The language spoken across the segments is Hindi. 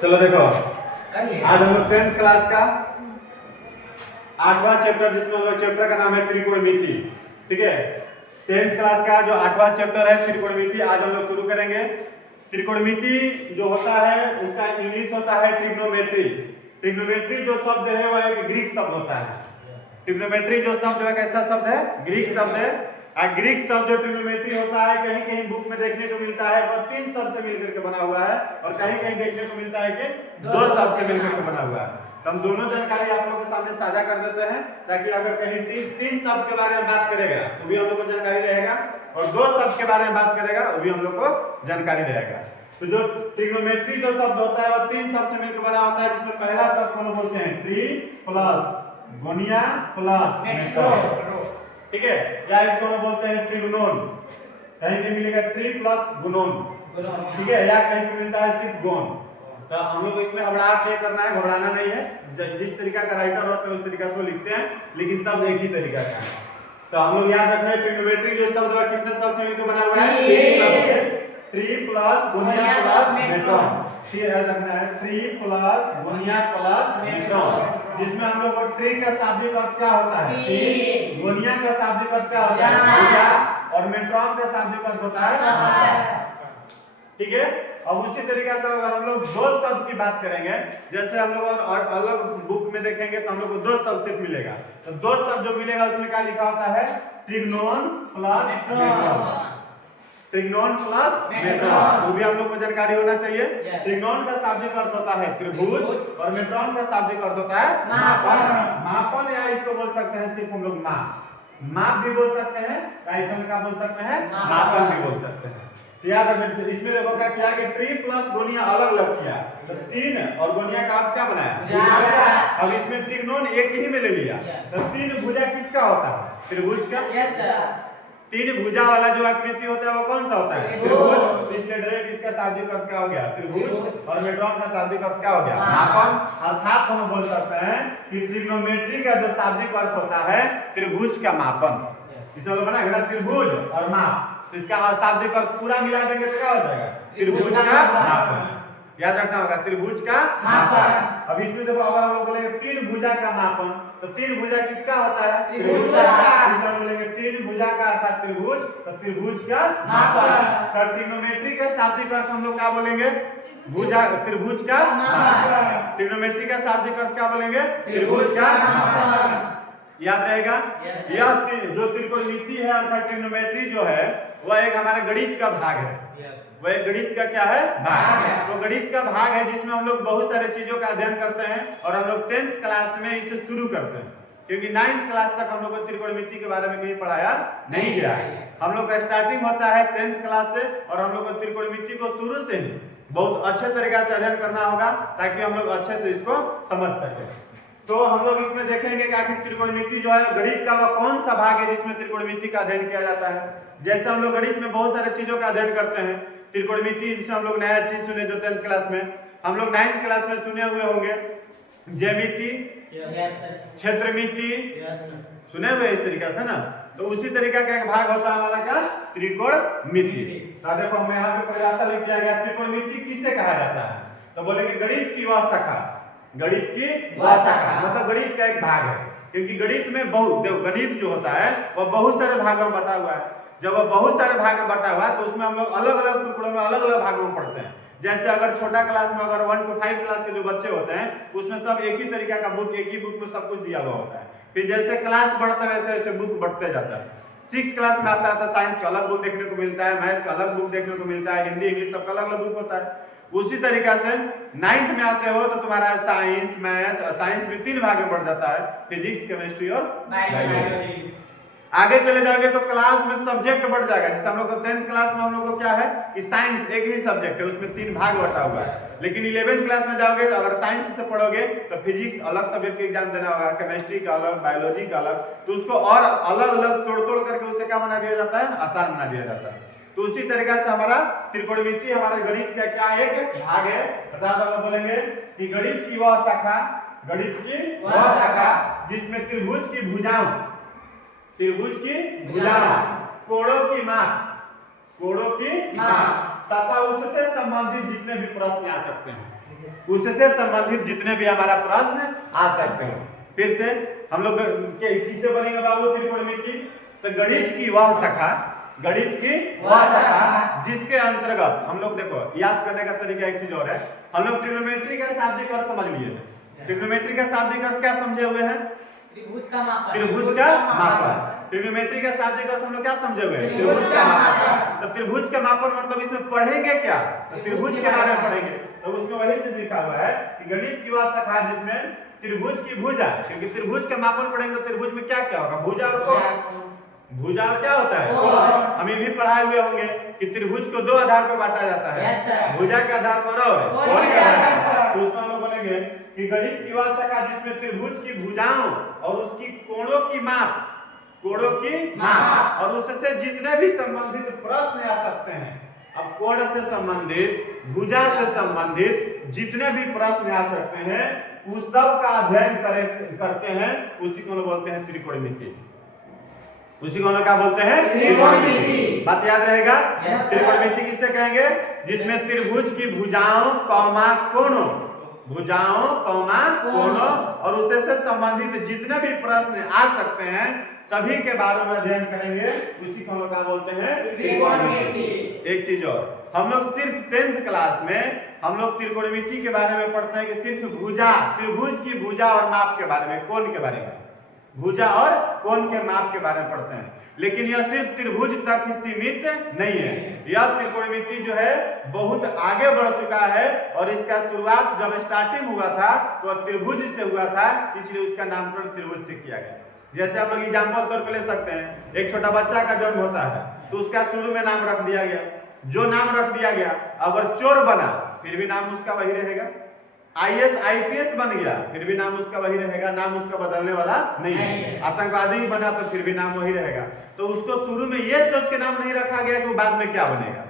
चलो देखो, आज हम लोग 10th क्लास का 8वां चैप्टर, जिसमें हम लोग चैप्टर का नाम है त्रिकोणमिति। ठीक है, 10th क्लास का जो 8वां चैप्टर है त्रिकोणमिति, आज हम लोग शुरू करेंगे। त्रिकोणमिति जो होता है उसका इंग्लिश होता है ट्रिग्नोमेट्री। ट्रिग्नोमेट्री जो शब्द है वह एक ग्रीक शब्द होता है। ट्रिग्नोमेट्री जो शब्द है कैसा शब्द है? ग्रीक शब्द है। ग्रीक शब्द जो ट्रिग्नोमेट्री होता है कहीं कहीं बुक में देखने को मिलता है वह 3 शब्द से मिलकर के बना हुआ है, और कहीं कहीं देखने को मिलता है कि 2 शब्द से मिलकर के बना हुआ है। तो हम दोनों जानकारी आप लोगों के सामने साझा कर देते हैं, ताकि अगर कहीं 3 शब्द के बारे में बात करेगा तो भी हम लोग को जानकारी रहेगा, और 2 शब्द के बारे में बात करेगा वो भी हम लोग को जानकारी रहेगा। तो जो ट्रिग्नोमेट्री जो शब्द होता है वह 3 शब्द से मिलकर बना होता है, जिसमें पहला शब्द कौन बोलते हैं? ट्री प्लस गोनिया प्लस मेट्रोन। ठीक है, या इसको हम बोलते हैं ट्रिग्नोन। कहीं पे मिलेगा ट्री प्लस गुणोन। ठीक है, या कहीं पे मिलता है सिर्फ गोन। तो हम लोग इसमें घबराहट नहीं करना है, घबराना नहीं है। जिस तरीका का राइटर होता है उस तरीका से लिखते हैं, लेकिन सब एक ही तरीका का है। तो हम लोग याद रखना है ट्रिग्नोमेट्री जो शब्द है कितने शब्द से मिलकर बना हुआ है? 3 शब्द से। ट्री प्लस गोनिया प्लस मेट्रोन। ठीक है, याद रखना है ट्री प्लस गोनिया प्लस मेट्रोन, जिसमें हम लोग को ट्री का शाब्दिक अर्थ क्या होता है? ट्री। गोनिया का शाब्दिक अर्थ क्या होता है? भुजा। और मेट्रोन का शाब्दिक अर्थ होता है। ठीक है, अब उसी तरीके से अगर हम लोग 2 शब्द की बात करेंगे, जैसे हम लोग और अलग बुक में देखेंगे तो हम लोग को 2 शब्द सिर्फ मिलेगा। तो 2 शब्द जो मिलेगा उसमें क्या लिखा होता है? ट्रिग्नोन प्लस मेट्रोन। ट्रिग्नोन प्लस मेट्रोन, वो भी हम लोग को जानकारी होना चाहिए। ट्रिग्नोन का शाब्दिक अर्थ होता है त्रिभुज, और मेट्रोन का शाब्दिक अर्थ होता है मापन। मापन, या इसको बोल सकते हैं सिर्फ हम लोग माप भी बोल सकते हैं, इसमें क्या बोल सकते हैं? मापन भी बोल सकते हैं। तो याद रखना, इसमें देखो क्या किया कि ट्री प्लस गोनिया अलग अलग किया, तो 3 और गोनिया का अर्थ क्या बनाया? अब इसमें ट्रिग्नोन एक ही में ले लिया, तो 3 भुजा किसका होता है? त्रिभुज का। 3 भुजा वाला जो आकृति होता है वो कौन सा होता है? त्रिभुज। इसलिए डायरेक्ट इसका शाब्दिक अर्थ क्या हो गया? त्रिभुज। और मेट्रोन का शाब्दिक अर्थ क्या हो गया? मापन। अर्थात हम बोल सकते हैं कि ट्रिग्नोमेट्री का जो शाब्दिक अर्थ होता है त्रिभुज का मापन। इसमें लोग बना है त्रिभुज और माप, तो इसका शाब्दिक अर्थ पूरा मिला देंगे तो क्या हो जाएगा? त्रिभुज का मापन। याद रखना होगा, त्रिभुज का मापन। अब इसमें देखो, अगर हम लोग बोलेंगे 3 भुजा का मापन, तो 3 भुजा किसका होता है? त्रिभुज का। इसमें हम बोलेंगे 3 भुजा का अर्थात त्रिभुज, तो त्रिभुज का मापन। तो ट्रिग्नोमेट्री का शाब्दिक अर्थ हम लोग क्या बोलेंगे? भुजा, त्रिभुज का मापन। ट्रिग्नोमेट्री का शाब्दिक अर्थ क्या बोलेंगे? त्रिभुज का मापन। याद रहेगा। यह जो त्रिकोणमिति है अर्थात ट्रिग्नोमेट्री जो है वह एक हमारा गणित का भाग है। वह एक गणित का क्या है? भाग है। तो गणित का भाग है जिसमें हम लोग बहुत सारे चीजों का अध्ययन करते हैं, और हम लोग 10th क्लास में इसे शुरू करते हैं, क्योंकि 9th क्लास तक हम लोग को त्रिकोणमिति के बारे में कहीं पढ़ाया नहीं गया है। हम लोग का स्टार्टिंग होता है 10th क्लास से, और हम लोग को त्रिकोणमिति को शुरू से ही बहुत अच्छे तरीके से अध्ययन करना होगा, ताकि हम लोग अच्छे से इसको समझ सके। तो हम लोग इसमें देखेंगे कि आखिर त्रिकोणमिति जो है गणित का वह कौन सा भाग है जिसमें त्रिकोणमिति का अध्ययन किया जाता है। जैसे हम लोग गणित में बहुत सारे चीजों का अध्ययन करते हैं, त्रिकोणमिति जिसमें हम लोग नया चीज सुने जो 10th क्लास में, हम लोग 9th क्लास में सुने हुए होंगे ज्यामिति, क्षेत्रमिति, सुने हुए इस तरीके से ना। तो उसी तरीका का एक भाग होता है हमारा क्या? त्रिकोणमिति। तो देखो हमें यहाँ पे परिभाषा लिख दिया गया, त्रिकोणमिति किसे कहा जाता है? तो बोलेंगे गणित की वह शाखा, गणित की वह शाखा मतलब गणित का एक भाग है, क्योंकि गणित में गणित जो होता है वह बहुत सारे भागों में बटा हुआ है। जब वह बहुत सारे भाग में बटा हुआ है तो उसमें हम लोग अलग अलग टुकड़ों में अलग अलग भागों में पढ़ते हैं। जैसे अगर छोटा क्लास में अगर 1 to 5 क्लास के जो बच्चे होते हैं उसमें सब एक ही तरीका का बुक, एक ही बुक में सब कुछ दिया हुआ होता है। फिर जैसे क्लास बढ़ता है वैसे वैसे बुक बढ़ते जाता है। 6 क्लास में आता है तो साइंस का अलग बुक देखने को मिलता है, मैथ का अलग बुक देखने को मिलता है, हिंदी इंग्लिश सबका अलग अलग बुक होता है। उसी तरीका से 9th में आते हो तो तुम्हारा साइंस, मैथ, साइंस में 3 भाग में बढ़ जाता है, फिजिक्स, केमिस्ट्री और बायोलॉजी। आगे चले जाओगे तो क्लास में सब्जेक्ट बढ़ जाएगा। जैसे हम लोग को 10th क्लास में हम लोग को क्या है कि साइंस एक ही सब्जेक्ट है, उसमें 3 भाग बटा हुआ है। लेकिन 11th क्लास में जाओगे तो अगर साइंस से पढ़ोगे तो फिजिक्स अलग सब्जेक्ट का एग्जाम देना होगा, केमिस्ट्री का अलग, बायोलॉजी का अलग, तो उसको और अलग अलग तोड़ तोड़ करके उसे क्या बना दिया जाता है? आसान बना दिया जाता है। तो उसी तरीके से हमारा त्रिकोणमिति हमारे गणित का क्या एक भाग है। अर्थात हम बोलेंगे कि गणित की वह शाखा, गणित की वह शाखा जिसमें त्रिभुज की भुजाओं, कोणों की माप तथा उससे संबंधित जितने भी प्रश्न आ सकते हैं, उससे संबंधित जितने भी हमारा प्रश्न आ सकते हैं। फिर से हम लोग किससे बनेंगे बाबू त्रिकोणमिति? तो गणित की वह शाखा, गणित की वह शाखा जिसके अंतर्गत हम लोग, देखो याद करने का तरीका एक चीज और है, हम लोग ट्रिग्नोमेट्री का शाब्दिक अर्थ समझ लिए हैं। ट्रिग्नोमेट्री का शाब्दिक अर्थ क्या समझे हुए हैं? त्रिभुज का मापन। त्रिभुज का मापन। ट्रिग्नोमेट्री का शाब्दिक अर्थ हम लोग क्या समझे हुए हैं? त्रिभुज का मापन। तो त्रिभुज का मापन मतलब इसमें पढ़ेंगे क्या? तो त्रिभुज के बारे में पढ़ेंगे। तो उसमें वही चीज लिखा हुआ है कि गणित की वह शाखा जिसमें त्रिभुज की भुजा, क्योंकि त्रिभुज का मापन पढ़ेंगे तो त्रिभुज में क्या क्या होगा? भुजा और कोण। भुजा क्या होता है? हम ये भी पढ़ाए हुए होंगे कि त्रिभुज को दो आधार पर बांटा जाता है, भुजा के आधार पर और कोण के आधार पर। तो उसमें हम लोग बोलेंगे कि गणित की वह शाखा जिसमें त्रिभुज की भुजाओं और उसकी कोणों की माप, कोणों की माप और उससे जितने भी संबंधित प्रश्न आ सकते हैं। अब कोण से संबंधित, भुजा से संबंधित जितने भी प्रश्न आ सकते हैं उस सब का अध्ययन करते हैं, उसी को बोलते हैं त्रिकोणमिति। उसी को क्या बोलते हैं? त्रिकोणमिति। बात याद रहेगा? त्रिकोणमिति किसे कहेंगे? जिसमें त्रिभुज की भुजाओं कौमा कोणों, भुजाओं कौमा कोणों और उससे संबंधित जितने भी प्रश्न आ सकते हैं सभी के बारे में अध्ययन करेंगे, उसी को क्या बोलते हैं? त्रिकोणमिति। एक चीज और, हम लोग सिर्फ 10th क्लास में हम लोग त्रिकोणमिति के बारे में पढ़ते हैं कि सिर्फ भुजा, त्रिभुज की भुजा और माप के बारे में, कोण के बारे में, भुजा और कोण के माप के बारे में पढ़ते हैं। लेकिन यह सिर्फ त्रिभुज तक ही सीमित नहीं है, यह त्रिकोणमिति जो है बहुत आगे बढ़ चुका है और इसका शुरुआत जब स्टार्टिंग हुआ था तो त्रिभुज से हुआ था, इसलिए उसका नामकरण त्रिभुज से किया गया। जैसे हम लोग एग्जाम्पल तौर पर ले सकते हैं, एक छोटा बच्चा का जन्म होता है तो उसका शुरू में नाम रख दिया गया, जो नाम रख दिया गया अगर चोर बना फिर भी नाम उसका वही रहेगा, IAS IPS बन गया फिर भी नाम उसका वही रहेगा, नाम उसका बदलने वाला नहीं है। आतंकवादी बना तो फिर भी नाम वही रहेगा। तो उसको शुरू में ये सोच के नाम नहीं रखा गया कि वो बाद में क्या बनेगा,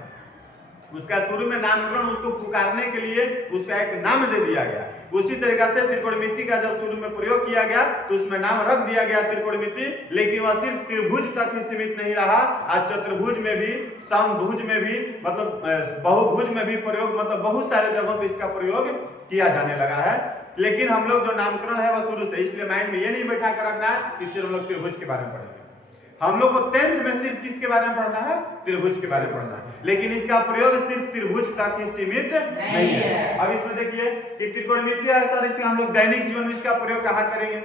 उसका शुरू में नामकरण उसको पुकारने के लिए उसका एक नाम दे दिया गया। उसी तरीके से त्रिकोणमिति का जब शुरू में प्रयोग किया गया तो उसमें नाम रख दिया गया त्रिकोणमिति, लेकिन वह सिर्फ त्रिभुज तक ही सीमित नहीं रहा, आज चतुर्भुज में भी, समभुज में भी, मतलब बहुभुज में भी प्रयोग, मतलब बहुत सारे जगहों पे इसका प्रयोग किया जाने लगा है। लेकिन हम लोग जो नामकरण है वह शुरू से, इसलिए माइंड में ये नहीं बैठा कर रखना है इससे हम लोग त्रिभुज के बारे में पढ़ेंगे। हम लोग को 10th में सिर्फ किसके बारे में पढ़ना है? त्रिभुज के बारे में पढ़ना है, लेकिन इसका प्रयोग सिर्फ त्रिभुज तक ही सीमित नहीं है। अब इसमें देखिए कि त्रिकोणमिति है सर, इसका हम लोग दैनिक जीवन में इसका प्रयोग कहाँ करेंगे?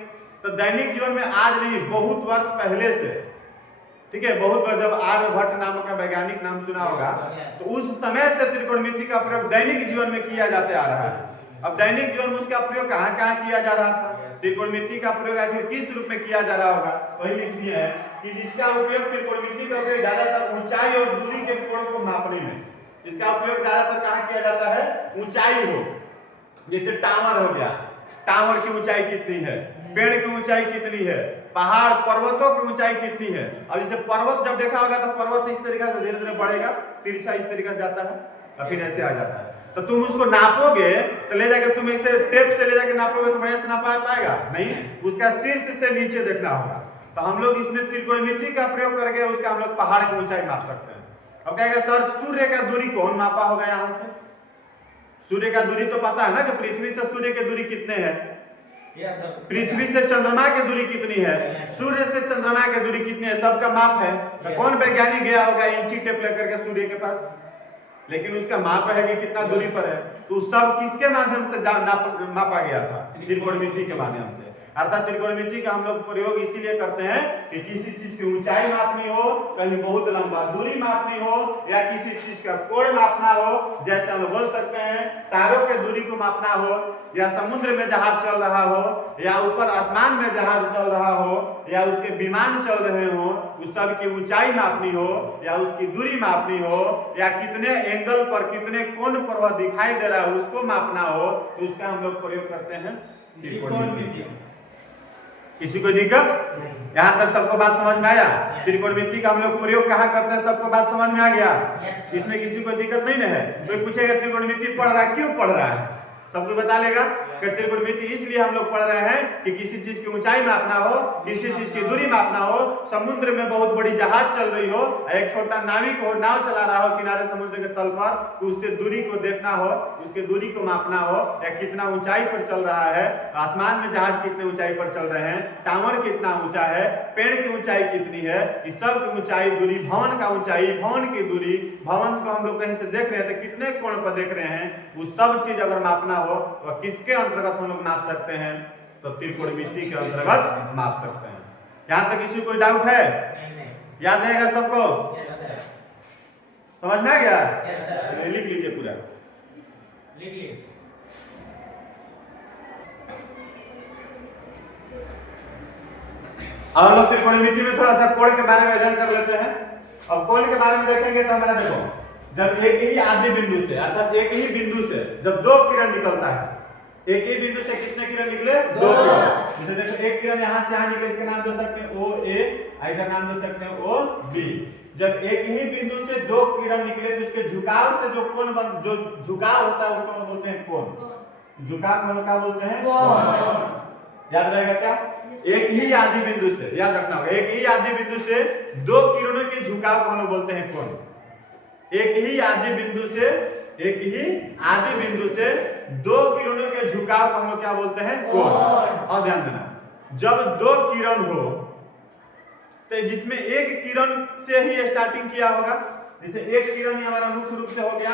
तो दैनिक जीवन में आज नहीं, बहुत वर्ष पहले से, ठीक है, बहुत बार जब आर्यभट्ट नामक का वैज्ञानिक नाम सुना होगा तो उस समय से त्रिकोणमिति का प्रयोग दैनिक जीवन में किया जाते आ रहा है। अब दैनिक जीवन में उसका प्रयोग कहाँ कहाँ किया जा रहा था? त्रिकोणमिति का प्रयोग आखिर किस रूप में किया जा रहा होगा? वही लिख दिया है कि जिसका उपयोग, त्रिकोणमिति का उपयोग ज्यादातर ऊंचाई और दूरी के कोण को मापने में, इसका उपयोग ज्यादातर कहाँ किया जाता है? ऊंचाई हो, जैसे टावर हो गया, टावर की ऊंचाई कितनी है, पेड़ की ऊंचाई कितनी है, पहाड़ पर्वतों की ऊंचाई कितनी है। अब जैसे पर्वत जब देखा होगा तो पर्वत इस तरीके से धीरे धीरे बढ़ेगा, तिरछा इस तरीके से जाता है और फिर ऐसे आ जाता है। तो तुम उसको नापोगे तो ले जाकर तुम इसे टेप से ले जाकर नापोगे तो बढ़िया से नापा पाएगा नहीं, उसका शीर्ष से नीचे देखना होगा। तो हम लोग इसमें त्रिकोणमिति का प्रयोग करके उसका हम लोग पहाड़ की ऊंचाई माप सकते हैं। अब कहेगा सर सूर्य का दूरी कौन मापा होगा? यहाँ से सूर्य का दूरी तो पता है ना कि पृथ्वी से सूर्य की दूरी कितने है, पृथ्वी से चंद्रमा की दूरी कितनी है, सूर्य से चंद्रमा की दूरी कितनी है, सबका माप है। तो कौन वैज्ञानिक गया होगा इंची टेप लेकर के सूर्य के पास, लेकिन उसका माप है कि कितना दूरी पर है। तो सब किसके माध्यम से मापा गया था? त्रिकोणमिति के माध्यम से। अर्थात त्रिकोणमिति का हम लोग प्रयोग इसीलिए करते हैं कि किसी चीज की ऊंचाई मापनी हो, कहीं बहुत लंबा दूरी मापनी हो, या किसी चीज का कोण मापना हो, जैसे हम बोल सकते हैं तारों के दूरी को मापना हो, या समुद्र में जहाज चल रहा हो, या ऊपर आसमान में जहाज चल रहा हो, या उसके विमान चल रहे हो, उस सब की ऊंचाई मापनी हो, या उसकी दूरी मापनी हो, या कितने एंगल पर कितने कोण पर वह दिखाई दे रहा है उसको मापना हो, तो उसका हम लोग प्रयोग करते हैं त्रिकोणमिति। किसी को दिक्कत? यहाँ तक सबको बात समझ में आया? त्रिकोणमिति का हम लोग प्रयोग कहाँ करते हैं, सबको बात समझ में आ गया? इसमें किसी को दिक्कत नहीं है? कोई पूछेगा त्रिकोणमिति पढ़ रहा है, क्यों पढ़ रहा है, सबको बता लेगा? कि त्रिकोणमिति इसलिए हम लोग पढ़ रहे हैं कि किसी चीज की ऊंचाई मापना हो, किसी चीज की दूरी मापना हो, समुद्र में बहुत बड़ी जहाज चल रही हो, एक छोटा नाविक हो, नाव चला रहा हो किनारे समुद्र के तल पर, तो उससे दूरी को देखना हो, उसके दूरी को मापना हो, या कितना ऊंचाई पर चल रहा है, आसमान में जहाज कितने ऊंचाई पर चल रहे हैं, टावर कितना ऊंचा है, पेड़ की ऊंचाई कितनी है, इस सब की ऊंचाई, दूरी, भवन का ऊंचाई, भवन की दूरी, भवन को हम लोग कहीं से देख रहे हैं तो कितने कोण पर देख रहे हैं, वो सब चीज अगर मापना हो तो किसके अंतर्गत हम लोग माप सकते हैं? तो त्रिकोणमिति के अंतर्गत माप सकते हैं। यहाँ तक किसी कोई डाउट है? याद रहेगा सबको? समझ में आ गया? लिख लीजिए पूरा, लिख लीजिए। अब हम लोग त्रिकोणमिति में थोड़ा सा कोण के बारे में अध्ययन कर लेते हैं। अब कोण के बारे में देखेंगे तो हमारा देखो, जब एक ही आदि बिंदु से, अर्थात एक ही बिंदु से जब दो किरण निकलता है, एक ही बिंदु से कितने किरण निकले? दो किरण। जैसे देखो एक किरण यहाँ से यहाँ निकले, इसका नाम दे सकते हैं ओ ए, इधर नाम दे सकते हैं ओ बी। जब एक ही बिंदु से दो किरण निकले तो उसके झुकाव से जो कोण जो झुकाव होता है उसको बोलते हैं कोण। झुकाव को क्या बोलते हैं? कोण। याद रहेगा क्या? एक ही आदि बिंदु से, याद रखना होगा, एक ही आदि बिंदु से दो किरणों के झुकाव को हम बोलते हैं कोण। एक ही आदि बिंदु से, एक ही आदि बिंदु से दो किरणों के झुकाव को हम लोग क्या बोलते हैं? कोण। और ध्यान देना, जब दो किरण हो तो जिसमें एक किरण से ही स्टार्टिंग किया होगा, जैसे एक किरण ही हमारा मुख्य रूप से हो गया,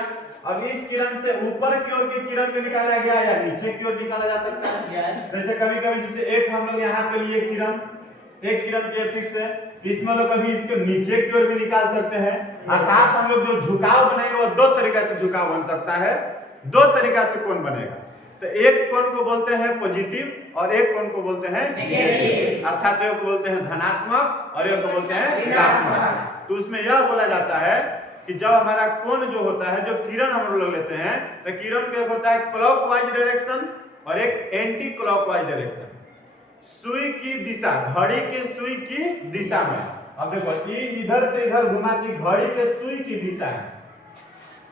अब इस किरण से ऊपर की ओर की किरण को निकाला गया या नीचे की ओर निकाला जा सकता है। जैसे कभी कभी जैसे एक हम लोग यहाँ पे लिए किरण, एक किरण के फिक्स है, इसमें लोग कभी इसको नीचे की ओर भी निकाल सकते हैं। अर्थात हम लोग जो झुकाव बनेगा वो दो तरीका से झुकाव बन सकता है, दो तरीका से कोण बनेगा। तो एक कोण को बोलते हैं पॉजिटिव और एक कोण को बोलते हैं नेगेटिव। अर्थात एक को बोलते हैं धनात्मक और एक को बोलते हैं ऋणात्मक। तो उसमें यह बोला जाता है कि जब हमारा कोण जो होता है, जो किरण हम लोग लेते हैं, तो किरण का एक होता है क्लॉकवाइज डायरेक्शन और एक एंटी क्लॉकवाइज डायरेक्शन। सुई की दिशा, घड़ी के सुई की दिशा में, अब देखो ये इधर से इधर घुमाती घड़ी के सुई की दिशा है।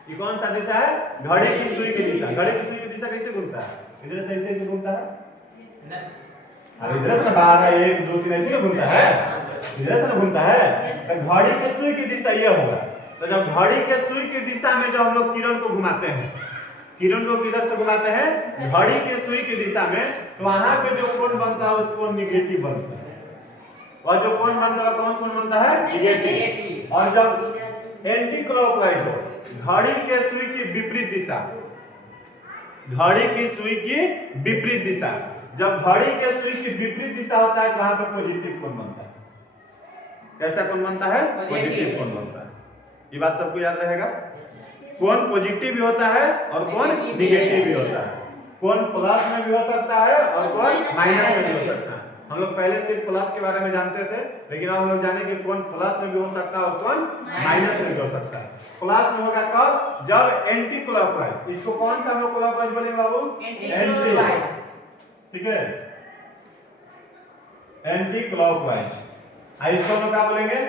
ये कौन सा दिशा है? घड़ी की सुई की दिशा। घड़ी की सुई की दिशा कैसे घूमता है? इधर से ऐसे घूमता है, अब इधर से बाहर 1 2 3 ऐसे घूमता है, इधर से घूमता है। तो घड़ी के सुई की दिशा ये होगा। तो जब घड़ी के सुई की दिशा में जब हम लोग किरण को घुमाते हैं, किरण को किधर से घुमाते हैं? घड़ी के सुई की दिशा में, तो वहां पे जो कोण बनता है उसको नेगेटिव बनता है, और जो कोण बनता है कौन कोण बनता है? नेगेटिव। और जब एंटी क्लॉकवाइज हो, घड़ी के सुई की विपरीत दिशा, घड़ी की सुई की विपरीत दिशा, जब घड़ी के सुई की विपरीत दिशा होता है तो वहां पर पॉजिटिव कोण बनता है। कैसा कोण बनता है? पॉजिटिव कोण बनता है। ये बात सबको याद रहेगा। कोण पॉजिटिव भी होता है और कोण नेगेटिव भी होता है। कोण प्लस में भी हो सकता है और कोण माइनस में भी हो सकता है। हम लोग पहले सिर्फ प्लस के बारे में जानते थे, लेकिन अब हम लोग जाने कि कोण प्लस में भी हो सकता है और कोण माइनस में भी हो सकता है। प्लस में होगा कब? जब एंटी क्लॉकवाइज। इसको कौन सा हम लोग क्लॉकवाइज बोलेंगे बाबू? एंटी। ठीक है, एंटी क्लॉकवाइज। इसको हम लोग क्या बोलेंगे?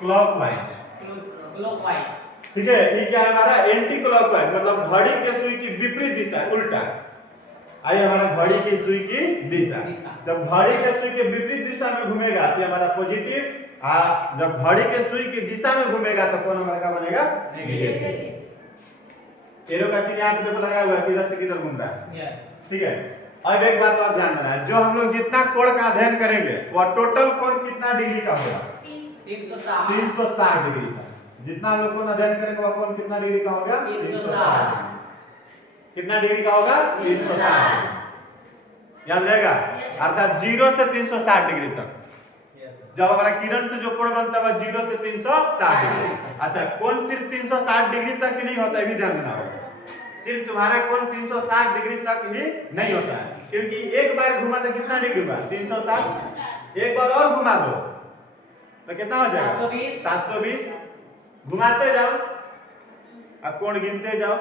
क्लॉकवाइज। क्लॉकवाइज, ठीक है। ये क्या है हमारा? एंटी क्लॉकवाइज, मतलब घड़ी के सुई की विपरीत दिशा, उल्टा। आइए हमारा घड़ी की सुई की दिशा, जब घड़ी के सुई के विपरीत दिशा में घूमेगा तो हमारा पॉजिटिव, जब घड़ी के सुई की दिशा में घूमेगा तो कौन हमारा क्या बनेगा? नेगेटिव। एरो का चिन्ह यहाँ पे लगाया हुआ है, किधर से किधर घूमता है। ठीक है। अब एक बात और ध्यान देना है, जो हम लोग जितना कोण का अध्ययन करेंगे वह टोटल कोण कितना डिग्री का होगा? 360 डिग्री का। जितना हम लोग कोण अध्ययन करेंगे वह कोण कितना डिग्री का होगा? 360। कितना डिग्री का होगा? 360। याद रहेगा? अर्थात 0 से 360 डिग्री तक। जब हमारा किरण से जो कोण बनता है 0 से 360 डिग्री। अच्छा, कोण सिर्फ 360 डिग्री तक ही नहीं होता है, भी ध्यान देना होगा। सिर्फ तुम्हारा कोण 360 डिग्री तक ही नहीं होता है, क्योंकि एक बार घुमा तो कितना डिग्री हुआ? 360। एक बार और घुमा दो तो कितना हो जाएगा? 720। घुमाते जाओ और कोण गिनते जाओ,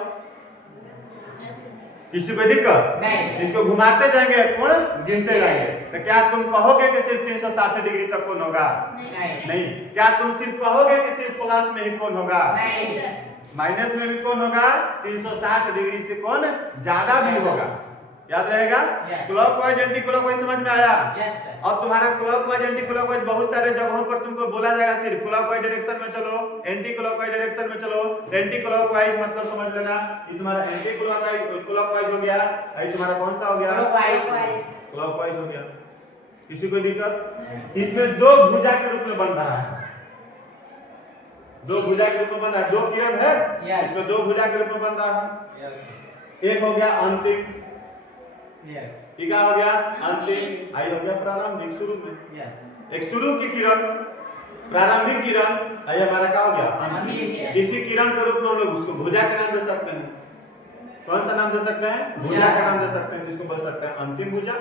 किसी को दिक्कत नहीं। इसको घुमाते जाएंगे, कोण गिनते जाएंगे, तो क्या तुम कहोगे कि सिर्फ 360 डिग्री तक कोण होगा? नहीं। क्या तुम सिर्फ कहोगे कि सिर्फ प्लस में ही कोण होगा? माइनस में भी कौन होगा 360 डिग्री से कौन ज्यादा भी होगा। याद रहेगा। Yes. क्लॉकवाइज एंटी क्लॉकवाइज समझ में आया। Yes, sir. अब तुम्हारा क्लॉकवाइज एंटी क्लॉकवाइज बहुत सारे जगहों पर तुमको बोला जाएगा। सिर्फ क्लॉकवाइज डायरेक्शन में चलो, एंटी क्लॉकवाइज डायरेक्शन में चलो। एंटी क्लॉकवाइज मतलब समझ लेना, ये तुम्हारा एंटी क्लॉकवाइज हो गया, ये तुम्हारा कौन सा हो गया Clockwise. क्लॉकवाइज हो गया। किसी को दिक्कत? इसमें दो भुजा के रूप में बन रहा है, दो भुजा के रूप में बन रहा है, दो किरण है। Yes. इसमें दो भुजा के रूप में बन रहा है। Yes. एक हो गया अंतिम, Yes. ठीक हो गया अंतिम, आई हो गया प्रारंभिक शुरू में। Yes. एक शुरू की किरण, प्रारंभिक किरण, आई हमारा क्या हो गया अंतिम। अंतिम। इसी किरण के रूप में हम लोग उसको भुजा का नाम दे सकते हैं। कौन सा नाम दे सकते हैं? भुजा का नाम दे सकते हैं। जिसको बोल सकते हैं अंतिम भुजा,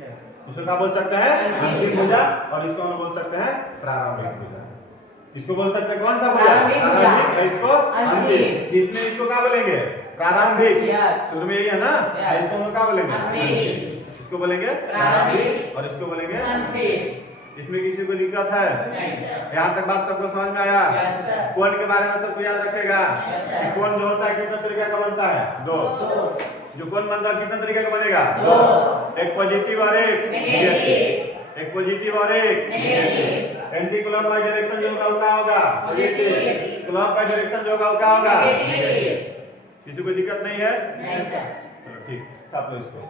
Yes. इसको क्या बोल सकते हैं अंतिम अंतिम भुजा, और इसको हम बोल सकते हैं प्रारंभिक भुजा। इसको बोल सकते हैं कौन सा भुजा? प्रारंभिक भुजा। प्रारंभिक, और इसको अंतिम। इसमें इसको क्या बोलेंगे? प्रारंभिक। Yes. शुरू में यही है ना, Yes. इसको हम लोग क्या बोलेंगे? अंतिम। इसको बोलेंगे प्रारंभिक, और इसको बोलेंगे अंतिम। इसमें किसी को दिक्कत है? नहीं, sir. यहाँ तक बात सबको समझ में आया? Yes, sir. कोण के बारे में सबको याद रखेगा। Yes, sir. कोण जो होता है कितने तरीके का बनता है? दो। जो कोण बनता है कितने तरीके का बनेगा? दो। एक पॉजिटिव और एक नेगेटिव। एक पॉजिटिव और एक नेगेटिव। एंटी क्लॉकवाइज डायरेक्शन जो होगा वो क्या होगा? पॉजिटिव। क्लॉकवाइज डायरेक्शन जो होगा वो क्या होगा? नेगेटिव। किसी को दिक्कत नहीं है? नहीं, sir. चलो ठीक, छाप लो इसको।